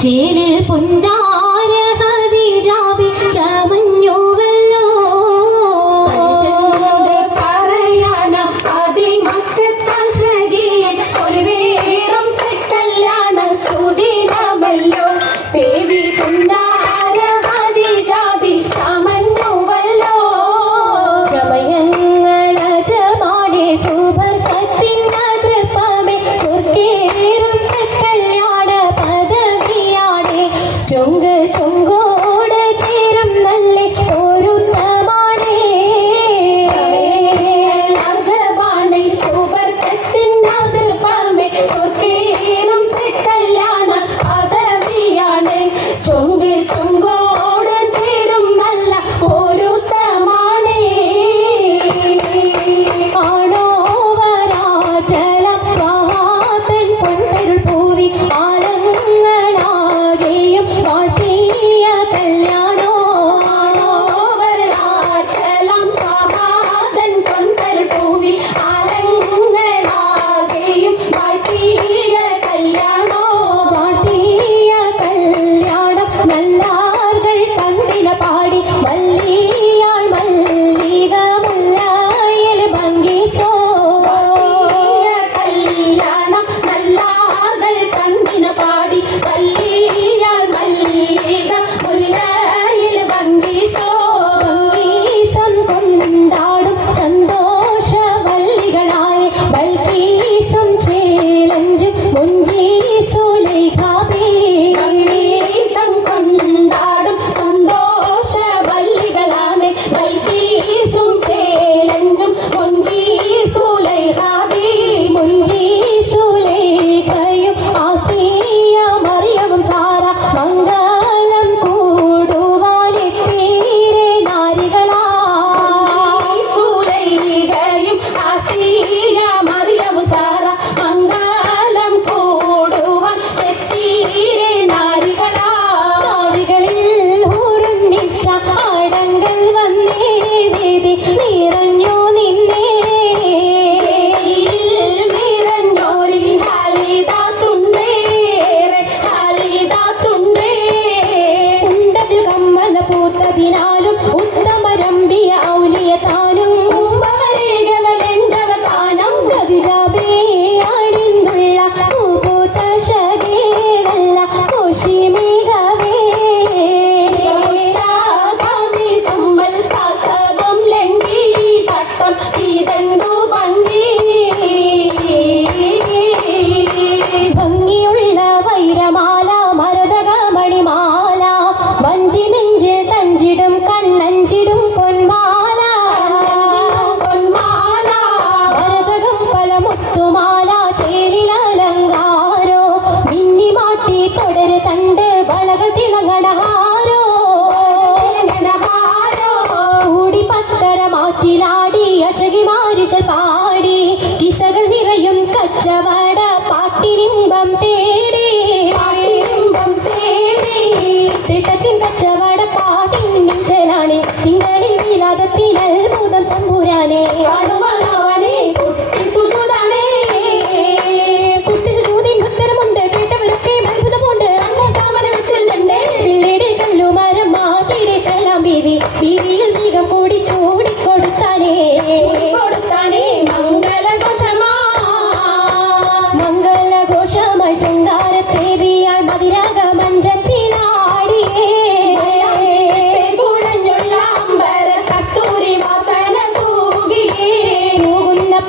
ചേരിൽ പുന്നാര നിറഞ്ഞു തേടി തേടി പാട്ടിലിംബം തേടി. തിട്ടത്തിൻ കച്ചവട പാട്ടിൻ നിഞ്ചലാണേ തിങ്കളിൽ വിലാതത്തിൽ അത്ഭുതം തമ്പുരാനേ.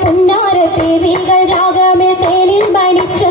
പൊന്നാര ദേവികൾ രാഗമേ തേനിൽ മണിച്ച.